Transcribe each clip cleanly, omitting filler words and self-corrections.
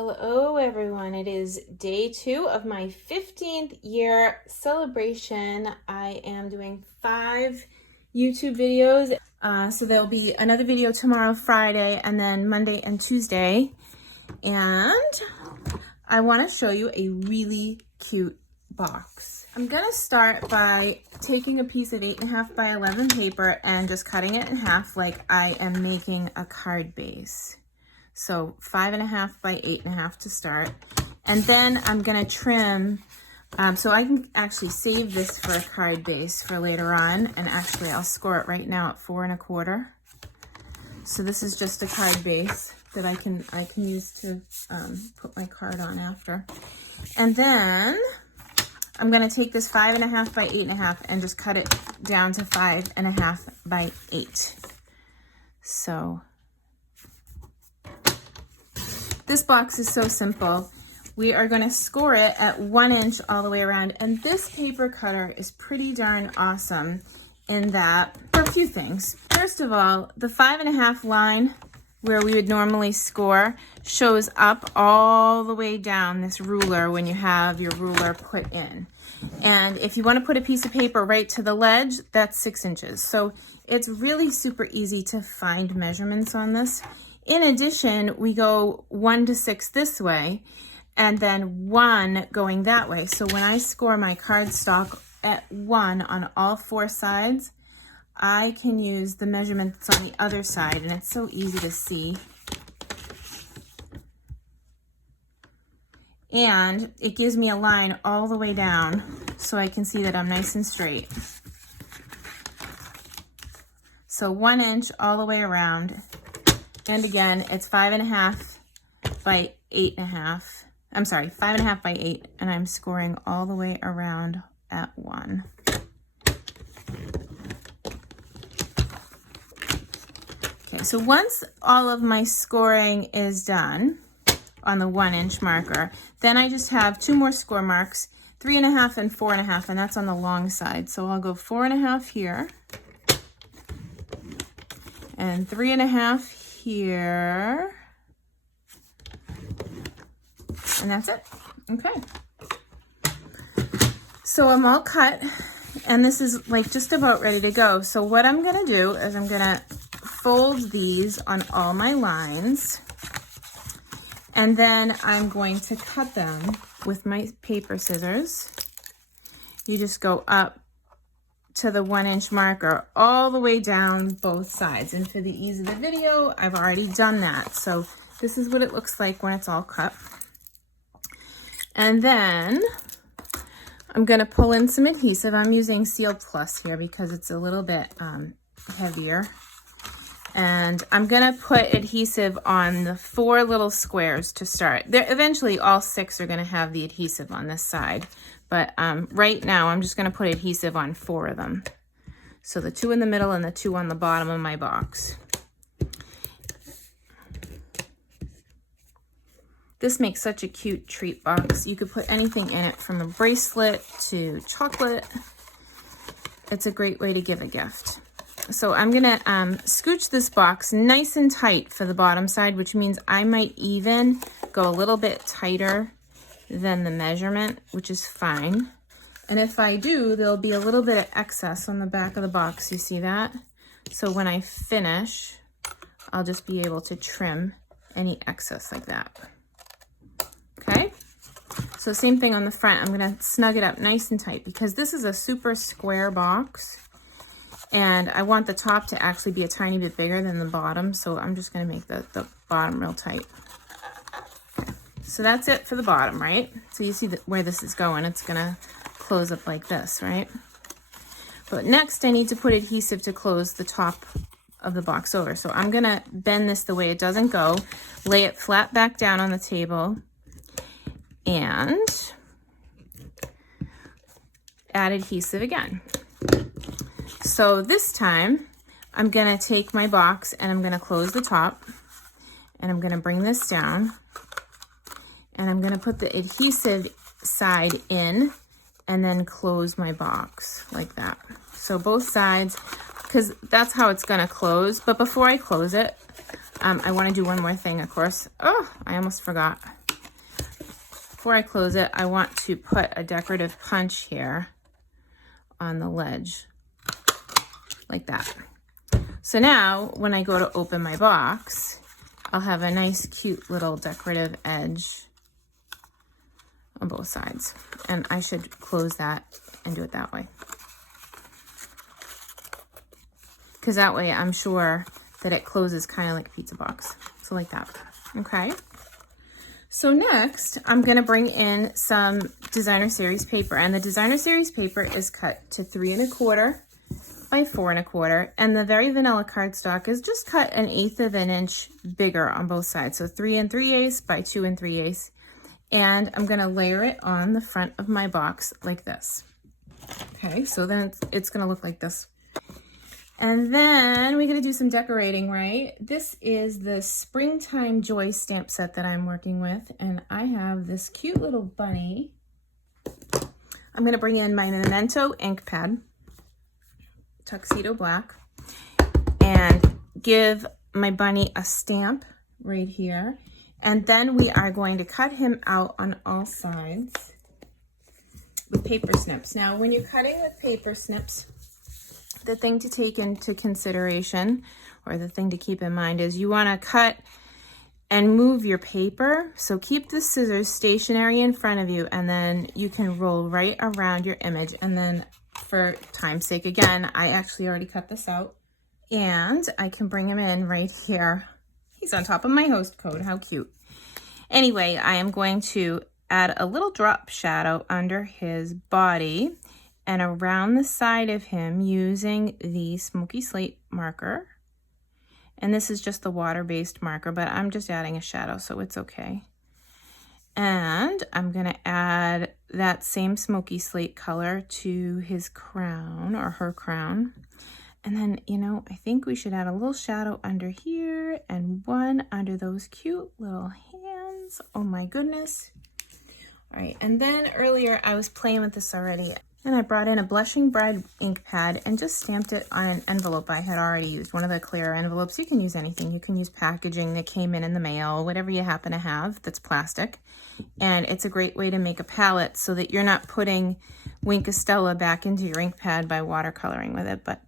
Hello everyone, it is day 2 of my 15th year celebration. I am doing 5 YouTube videos. So there'll be another video tomorrow, Friday, and then Monday and Tuesday. And I want to show you a really cute box. I'm gonna start by taking a piece of 8.5 by 11 paper and just cutting it in half like I am making a card base. So 5.5 by 8.5 to start. And then I'm gonna trim, so I can actually save this for a card base for later on. And actually I'll score it right now at 4 1/4. So this is just a card base that I can use to put my card on after. And then I'm gonna take this 5.5 by 8.5 and just cut it down to 5.5 by 8. So this box is so simple. We are going to score it at 1 inch all the way around. And this paper cutter is pretty darn awesome in that, for a few things. First of all, the 5.5 line where we would normally score shows up all the way down this ruler when you have your ruler put in. And if you want to put a piece of paper right to the ledge, that's 6 inches. So it's really super easy to find measurements on this. In addition, we go 1 to 6 this way, and then 1 going that way. So when I score my cardstock at 1 on all 4 sides, I can use the measurements on the other side, and it's so easy to see. And it gives me a line all the way down so I can see that I'm nice and straight. So 1 inch all the way around. And again, it's 5.5 by 8.5. I'm sorry, 5.5 by 8, and I'm scoring all the way around at 1. Okay, so once all of my scoring is done on the 1 inch marker, then I just have 2 more score marks, 3.5 and 4.5, and that's on the long side. So I'll go 4.5 here, and 3.5 here, and that's it. Okay, so I'm all cut, and this is like just about ready to go. So what I'm gonna do is I'm gonna fold these on all my lines, and then I'm going to cut them with my paper scissors. You just go up to the 1 inch marker all the way down both sides. And for the ease of the video, I've already done that. So this is what it looks like when it's all cut. And then I'm gonna pull in some adhesive. I'm using Seal Plus here because it's a little bit heavier. And I'm gonna put adhesive on the 4 little squares to start. Eventually all 6 are gonna have the adhesive on this side. But right now, I'm just going to put adhesive on 4 of them. So the 2 in the middle and the 2 on the bottom of my box. This makes such a cute treat box. You could put anything in it from a bracelet to chocolate. It's a great way to give a gift. So I'm going to scooch this box nice and tight for the bottom side, which means I might even go a little bit tighter than the measurement, which is fine. And if I do, there'll be a little bit of excess on the back of the box. You see that? So when I finish, I'll just be able to trim any excess like that. Okay? So same thing on the front. I'm gonna snug it up nice and tight because this is a super square box. And I want the top to actually be a tiny bit bigger than the bottom. So I'm just gonna make the bottom real tight. So that's it for the bottom, right? So you see where this is going. It's gonna close up like this, right? But next I need to put adhesive to close the top of the box over. So I'm gonna bend this the way it doesn't go, lay it flat back down on the table, and add adhesive again. So this time I'm gonna take my box and I'm gonna close the top, and I'm gonna bring this down, and I'm gonna put the adhesive side in and then close my box like that. So both sides, because that's how it's gonna close. But before I close it, I wanna do one more thing, of course. Oh, I almost forgot. before I close it, I want to put a decorative punch here on the ledge, like that. So now when I go to open my box, I'll have a nice, cute little decorative edge on both sides. And I should close that and do it that way. Because that way I'm sure that it closes kind of like a pizza box. So like that, okay? So next, I'm gonna bring in some designer series paper, and the designer series paper is cut to 3 1/4 by 4 1/4, and the very vanilla cardstock is just cut 1/8 of an inch bigger on both sides. So 3 3/8 by 2 3/8, and I'm gonna layer it on the front of my box like this. Okay, so then it's gonna look like this. And then we're gonna do some decorating, right? This is the Springtime Joy stamp set that I'm working with, and I have this cute little bunny. I'm gonna bring in my Memento ink pad, Tuxedo Black, and give my bunny a stamp right here. And then we are going to cut him out on all sides with paper snips. Now, when you're cutting with paper snips, the thing to take into consideration, or the thing to keep in mind, is you want to cut and move your paper. So keep the scissors stationary in front of you, and then you can roll right around your image. And then for time's sake, again, I actually already cut this out, and I can bring him in right here. He's on top of my host code. How cute. Anyway, I am going to add a little drop shadow under his body and around the side of him using the Smoky Slate marker. And this is just the water-based marker, but I'm just adding a shadow, so it's okay. And I'm gonna add that same Smoky Slate color to his crown, or her crown. And then, you know, I think we should add a little shadow under here and one under those cute little hands. Oh my goodness. All right, and then earlier I was playing with this already, and I brought in a Blushing Bride ink pad and just stamped it on an envelope I had already used, one of the clear envelopes. You can use anything. You can use packaging that came in the mail, whatever you happen to have that's plastic. And it's a great way to make a palette so that you're not putting Wink of Stella back into your ink pad by watercoloring with it. But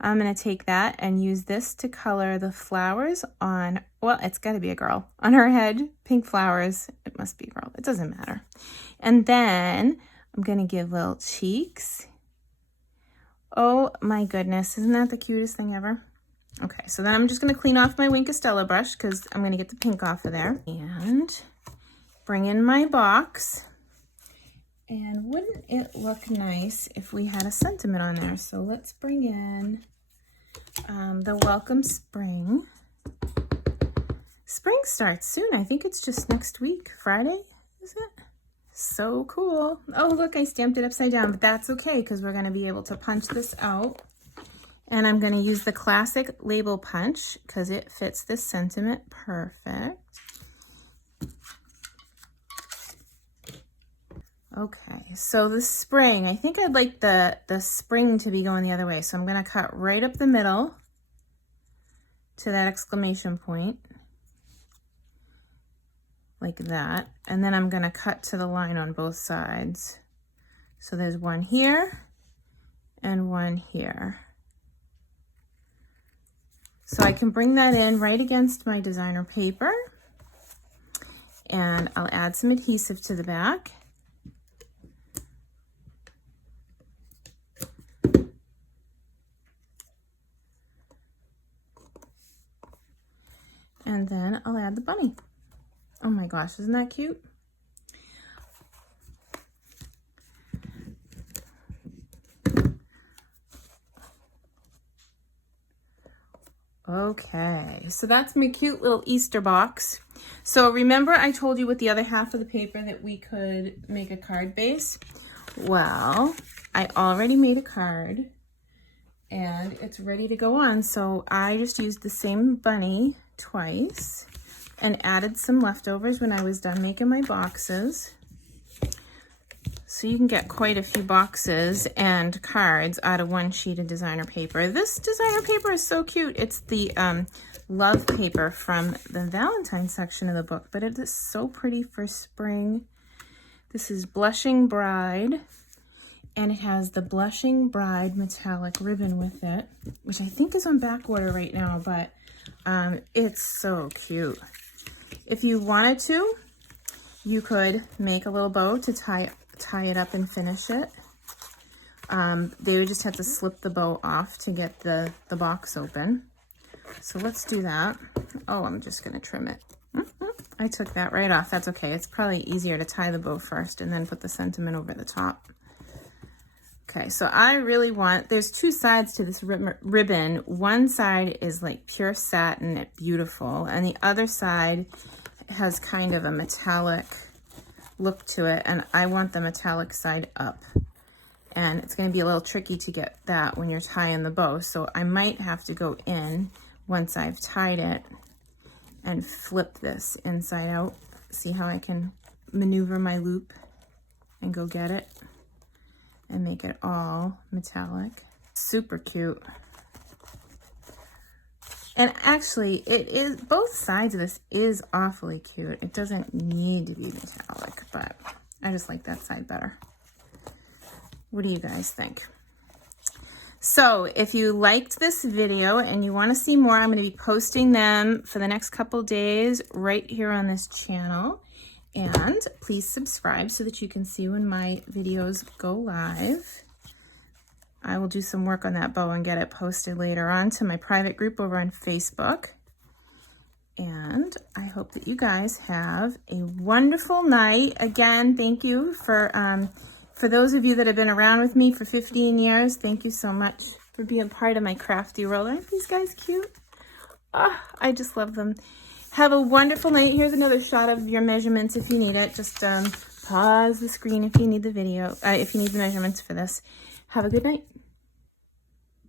I'm going to take that and use this to color the flowers on, well, it's got to be a girl, on her head. Pink flowers. It must be a girl. It doesn't matter. And then I'm going to give little cheeks. Oh my goodness, isn't that the cutest thing ever? Okay, so then I'm just going to clean off my Wink of Stella brush because I'm going to get the pink off of there. And bring in my box. And wouldn't it look nice if we had a sentiment on there? So let's bring in the Welcome Spring. Spring starts soon. I think it's just next week, Friday, is it? So cool. Oh, look, I stamped it upside down, but that's okay because we're going to be able to punch this out. And I'm going to use the classic label punch because it fits this sentiment perfect. Okay, so the spring, I think I'd like the spring to be going the other way. So I'm going to cut right up the middle to that exclamation point. Like that, and then I'm going to cut to the line on both sides. So there's one here and one here. So I can bring that in right against my designer paper, and I'll add some adhesive to the back. And then I'll add the bunny. Oh my gosh, isn't that cute? Okay, so that's my cute little Easter box. So remember I told you with the other half of the paper that we could make a card base? Well, I already made a card and it's ready to go on. So I just used the same bunny twice and added some leftovers when I was done making my boxes. So you can get quite a few boxes and cards out of one sheet of designer paper. This designer paper is so cute. It's the love paper from the Valentine section of the book, but it is so pretty for spring. This is Blushing Bride, and it has the Blushing Bride metallic ribbon with it, which I think is on back order right now, but it's so cute. If you wanted to, you could make a little bow to tie it up and finish it. They would just have to slip the bow off to get the box open. So let's do that. Oh, I'm just gonna trim it. I took that right off. That's okay. It's probably easier to tie the bow first and then put the sentiment over the top. Okay, so I really want, there's two sides to this ribbon. One side is like pure satin, beautiful, and the other side has kind of a metallic look to it, and I want the metallic side up. And it's going to be a little tricky to get that when you're tying the bow, so I might have to go in once I've tied it and flip this inside out. See how I can maneuver my loop and go get it and make it all metallic. Super cute. And actually, it is, both sides of this is awfully cute. It doesn't need to be metallic, but I just like that side better. What do you guys think? So if you liked this video and you want to see more, I'm going to be posting them for the next couple days right here on this channel. And please subscribe so that you can see when my videos go live. I will do some work on that bow and get it posted later on to my private group over on Facebook. And I hope that you guys have a wonderful night. Again, thank you for those of you that have been around with me for 15 years, thank you so much for being part of my crafty world. Aren't these guys cute? Oh, I just love them. Have a wonderful night. Here's another shot of your measurements if you need it. Just pause the screen if you need the video, if you need the measurements for this. Have a good night.